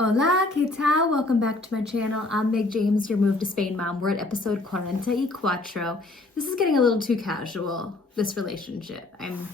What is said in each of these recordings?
Hola, ¿qué tal? Welcome back to my channel. I'm Meg James, your Move to Spain mom. We're at episode cuatro. This is getting a little too casual, this relationship. I'm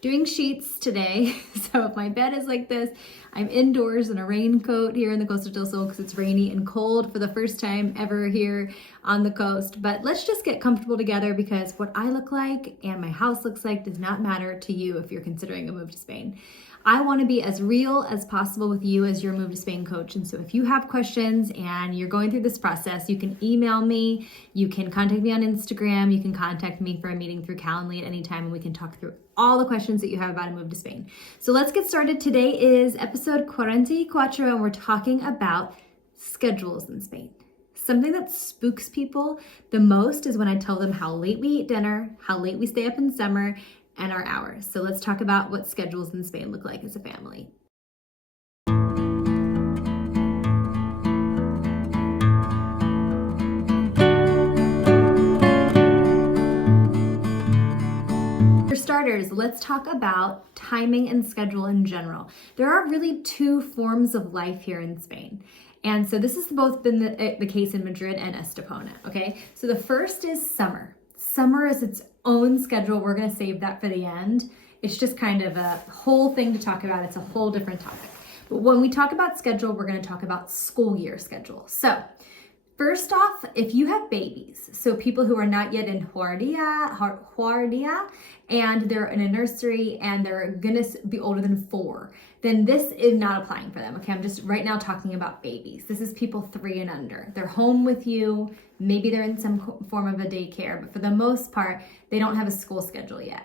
doing sheets today, so if my bed is like this, I'm indoors in a raincoat here in the Costa del Sol because it's rainy and cold for the first time ever here on the coast. But let's just get comfortable together because what I look like and my house looks like does not matter to you if you're considering a move to Spain. I want to be as real as possible with you as your Move to Spain coach. And so if you have questions and you're going through this process, you can email me, you can contact me on Instagram, you can contact me for a meeting through Calendly at any time, and we can talk through all the questions that you have about a move to Spain. So let's get started. Today is episode cuatro, and we're talking about schedules in Spain. Something that spooks people the most is when I tell them how late we eat dinner, how late we stay up in summer, and our hours. So let's talk about what schedules in Spain look like as a family. For starters, let's talk about timing and schedule in general. There are really two forms of life here in Spain. And so this has both been the case in Madrid and Estepona, okay? So the first is summer. Summer is its own schedule. We're going to save that for the end. It's just kind of a whole thing to talk about. It's a whole different topic. But when we talk about schedule, we're going to talk about school year schedule. So first off, if you have babies, so people who are not yet in guardia, and they're in a nursery and they're gonna be older than 4, then this is not applying for them. Okay, I'm just right now talking about babies. This is people 3 and under. They're home with you. Maybe they're in some form of a daycare, but for the most part, they don't have a school schedule yet.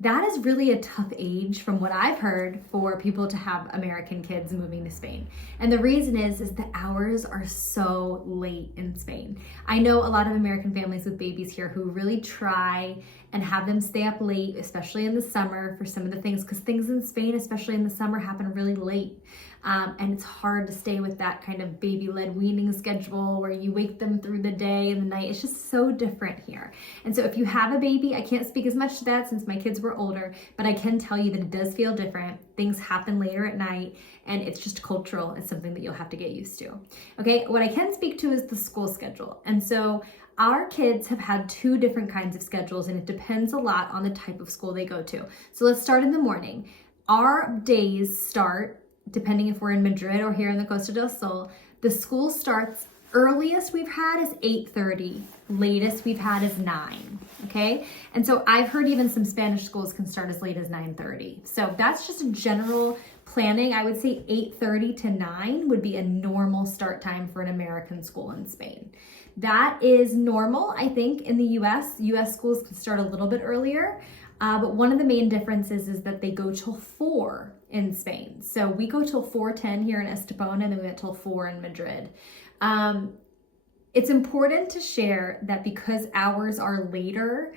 That is really a tough age from what I've heard for people to have American kids moving to Spain. And the reason is the hours are so late in Spain. I know a lot of American families with babies here who really try and have them stay up late, especially in the summer for some of the things, because things in Spain, especially in the summer, happen really late. And it's hard to stay with that kind of baby-led weaning schedule where you wake them through the day and the night. It's just so different here. And so if you have a baby, I can't speak as much to that since my kids were older, but I can tell you that it does feel different. Things happen later at night, and it's just cultural. It's something that you'll have to get used to. Okay, what I can speak to is the school schedule. And so our kids have had 2 different kinds of schedules, and it depends a lot on the type of school they go to. So let's start in the morning. Our days start, depending if we're in Madrid or here in the Costa del Sol, the school starts, earliest we've had is 8:30, latest we've had is 9, okay? And so I've heard even some Spanish schools can start as late as 9:30. So that's just a general planning. I would say 8:30 to 9 would be a normal start time for an American school in Spain. That is normal, I think, in the US. US schools can start a little bit earlier, but one of the main differences is that they go till 4 in Spain. So we go till 4:10 here in Estepona, and then we went till 4 in Madrid. It's important to share that because hours are later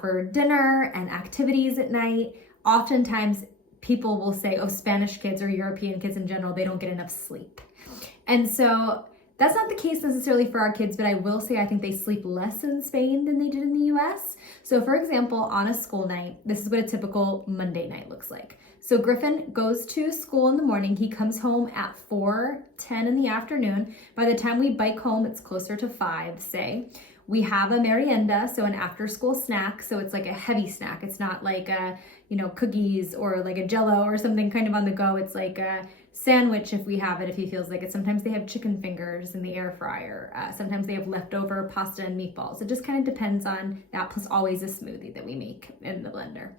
for dinner and activities at night, oftentimes people will say, oh, Spanish kids or European kids in general, they don't get enough sleep. And so that's not the case necessarily for our kids, but I will say I think they sleep less in Spain than they did in the US. So for example, on a school night, this is what a typical Monday night looks like. So Griffin goes to school in the morning. He comes home at 4:10 in the afternoon. By the time we bike home, it's closer to 5, say. We have a merienda, so an after-school snack. So it's like a heavy snack. It's not like cookies or like a Jell-O or something kind of on the go. It's like a sandwich if we have it, if he feels like it. Sometimes they have chicken fingers in the air fryer. Sometimes they have leftover pasta and meatballs. It just kind of depends on that, plus always a smoothie that we make in the blender.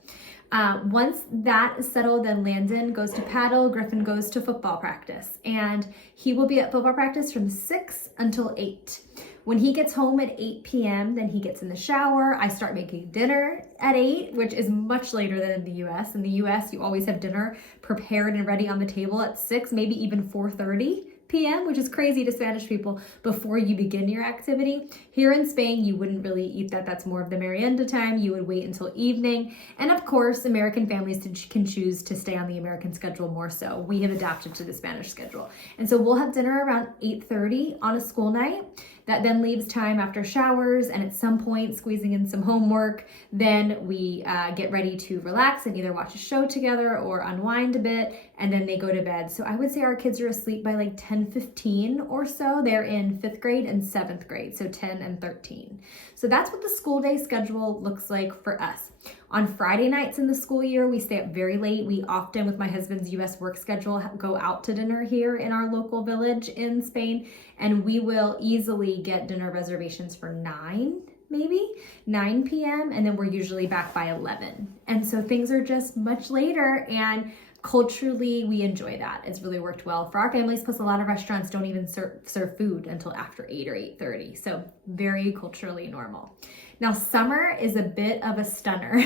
Once that is settled, then Landon goes to paddle, Griffin goes to football practice, and he will be at football practice from 6 until 8. When he gets home at 8 p.m., then he gets in the shower. I start making dinner at 8, which is much later than in the US. In the US, you always have dinner prepared and ready on the table at 6, maybe even 4:30 p.m., which is crazy to Spanish people, before you begin your activity. Here in Spain, you wouldn't really eat that. That's more of the merienda time. You would wait until evening. And of course, American families can choose to stay on the American schedule more so. We have adapted to the Spanish schedule. And so we'll have dinner around 8:30 on a school night. That then leaves time after showers and at some point squeezing in some homework. Then we get ready to relax and either watch a show together or unwind a bit, and then they go to bed. So I would say our kids are asleep by like 10 10:15 or so. They're in 5th grade and 7th grade, so 10 and 13. So that's what the school day schedule looks like for us. On Friday nights in the school year, we stay up very late. We often, with my husband's US work schedule, go out to dinner here in our local village in Spain, and we will easily get dinner reservations for 9 p.m. and then we're usually back by 11. And so things are just much later, and culturally we enjoy that. It's really worked well for our families, plus a lot of restaurants don't even serve food until after 8 or 8:30. So very culturally normal. Now, summer is a bit of a stunner.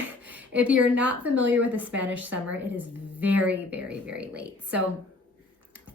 If you're not familiar with the Spanish summer, it is very, very, very late. So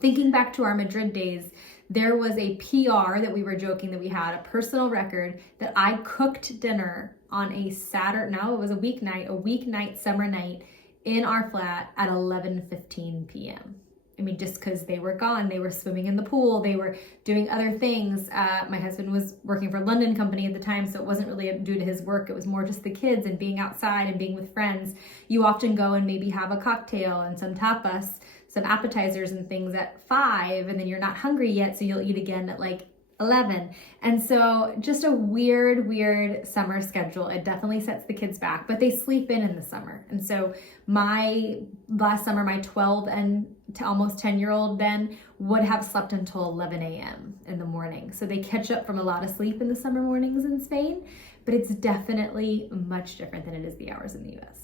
thinking back to our Madrid days, there was a PR that we were joking that we had, a personal record, that I cooked dinner on a it was a weeknight summer night in our flat at 11:15 p.m. I mean, just because they were gone, they were swimming in the pool, they were doing other things. My husband was working for a London company at the time, so it wasn't really due to his work. It was more just the kids and being outside and being with friends. You often go and maybe have a cocktail and some tapas, some appetizers and things at 5, and then you're not hungry yet, so you'll eat again at like 11. And so just a weird summer schedule. It definitely sets the kids back, but they sleep in the summer. And so last summer, my 12 and almost 10-year-old then would have slept until 11 a.m. in the morning. So they catch up from a lot of sleep in the summer mornings in Spain, but it's definitely much different than it is the hours in the US.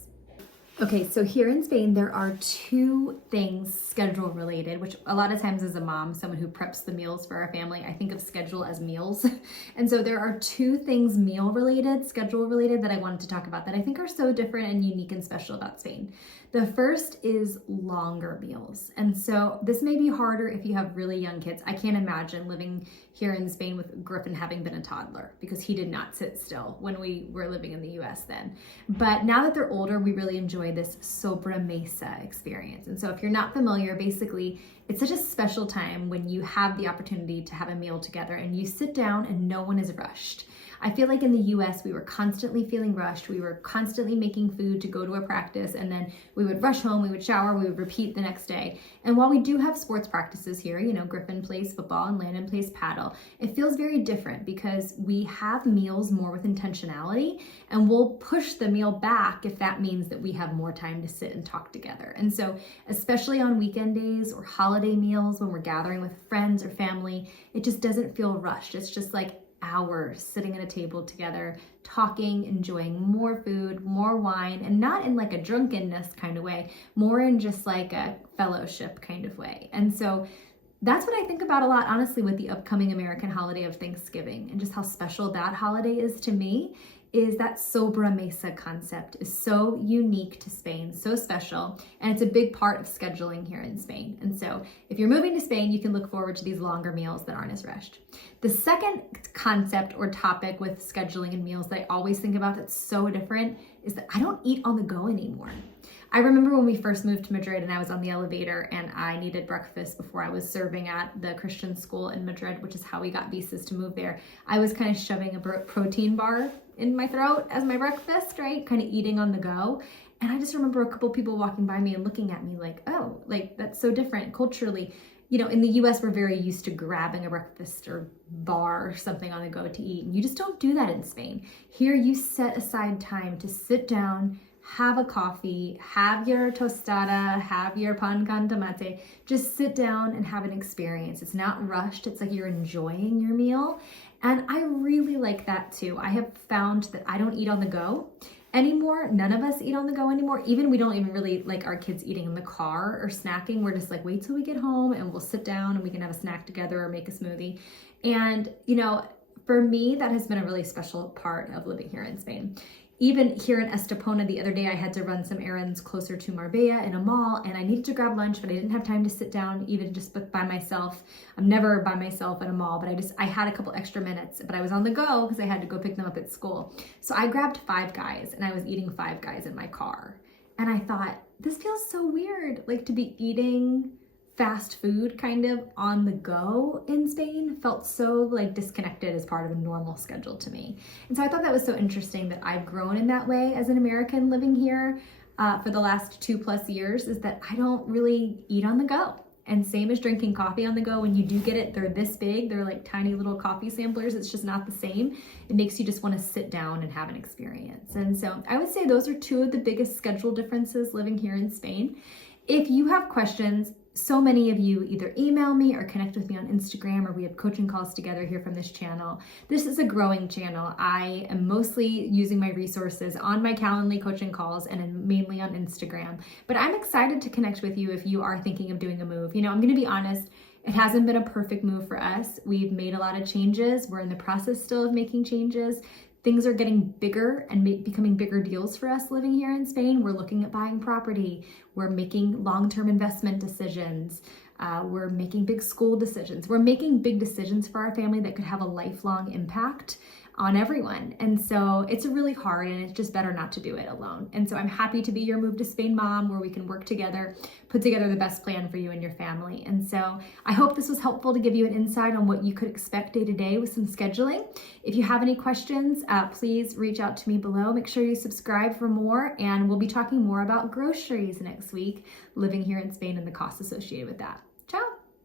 Okay, so here in Spain, there are 2 things schedule related, which a lot of times as a mom, someone who preps the meals for our family, I think of schedule as meals. And so there are 2 things schedule related that I wanted to talk about that I think are so different and unique and special about Spain. The first is longer meals. And so this may be harder if you have really young kids. I can't imagine living here in Spain with Griffin having been a toddler, because he did not sit still when we were living in the US then. But now that they're older, we really enjoy this sobremesa experience. And so if you're not familiar, basically, it's such a special time when you have the opportunity to have a meal together and you sit down and no one is rushed. I feel like in the US, we were constantly feeling rushed. We were constantly making food to go to a practice, and then we would rush home, we would shower, we would repeat the next day. And while we do have sports practices here, Griffin plays football and Landon plays paddle, it feels very different because we have meals more with intentionality, and we'll push the meal back if that means that we have more time to sit and talk together. And so, especially on weekend days or holiday meals when we're gathering with friends or family, it just doesn't feel rushed. It's just like hours sitting at a table together, talking, enjoying more food, more wine, and not in like a drunkenness kind of way, more in just like a fellowship kind of way. And so that's what I think about a lot, honestly, with the upcoming American holiday of Thanksgiving, and just how special that holiday is to me. Is that sobremesa concept is so unique to Spain, so special, and it's a big part of scheduling here in Spain. And so if you're moving to Spain, you can look forward to these longer meals that aren't as rushed. The second concept or topic with scheduling and meals that I always think about that's so different is that I don't eat on the go anymore. I remember when we first moved to Madrid and I was on the elevator and I needed breakfast before I was serving at the Christian school in Madrid, which is how we got visas to move there. I was kind of shoving a protein bar in my throat as my breakfast, right? Kind of eating on the go. And I just remember a couple people walking by me and looking at me like, oh, like that's so different culturally. In the US, we're very used to grabbing a breakfast or bar or something on the go to eat. And you just don't do that in Spain. Here, you set aside time to sit down, have a coffee, have your tostada, have your pan con tomate, just sit down and have an experience. It's not rushed. It's like you're enjoying your meal. And I really like that too. I have found that I don't eat on the go anymore. None of us eat on the go anymore. Even we don't even really like our kids eating in the car or snacking. We're just like, wait till we get home and we'll sit down and we can have a snack together or make a smoothie. And, for me, that has been a really special part of living here in Spain. Even here in Estepona, the other day I had to run some errands closer to Marbella in a mall, and I needed to grab lunch, but I didn't have time to sit down even just by myself. I'm never by myself at a mall, but I had a couple extra minutes, but I was on the go because I had to go pick them up at school. So I grabbed Five Guys and I was eating Five Guys in my car. And I thought, this feels so weird, like to be eating fast food kind of on the go in Spain felt so like disconnected as part of a normal schedule to me. And so I thought that was so interesting that I've grown in that way as an American living here for the last 2+ years, is that I don't really eat on the go. And same as drinking coffee on the go, when you do get it, they're this big, they're like tiny little coffee samplers. It's just not the same. It makes you just want to sit down and have an experience. And so I would say those are two of the biggest schedule differences living here in Spain. If you have questions, so many of you either email me or connect with me on Instagram, or we have coaching calls together here from this channel. This is a growing channel. I am mostly using my resources on my Calendly coaching calls and mainly on Instagram. But I'm excited to connect with you if you are thinking of doing a move. I'm going to be honest, it hasn't been a perfect move for us. We've made a lot of changes. We're in the process still of making changes. Things are getting bigger and becoming bigger deals for us living here in Spain. We're looking at buying property. We're making long-term investment decisions. We're making big school decisions. We're making big decisions for our family that could have a lifelong impact on everyone. And so it's really hard, and it's just better not to do it alone. And so I'm happy to be your Move to Spain mom, where we can work together, put together the best plan for you and your family. And so I hope this was helpful to give you an insight on what you could expect day to day with some scheduling. If you have any questions, please reach out to me below. Make sure you subscribe for more, and we'll be talking more about groceries next week, living here in Spain and the costs associated with that.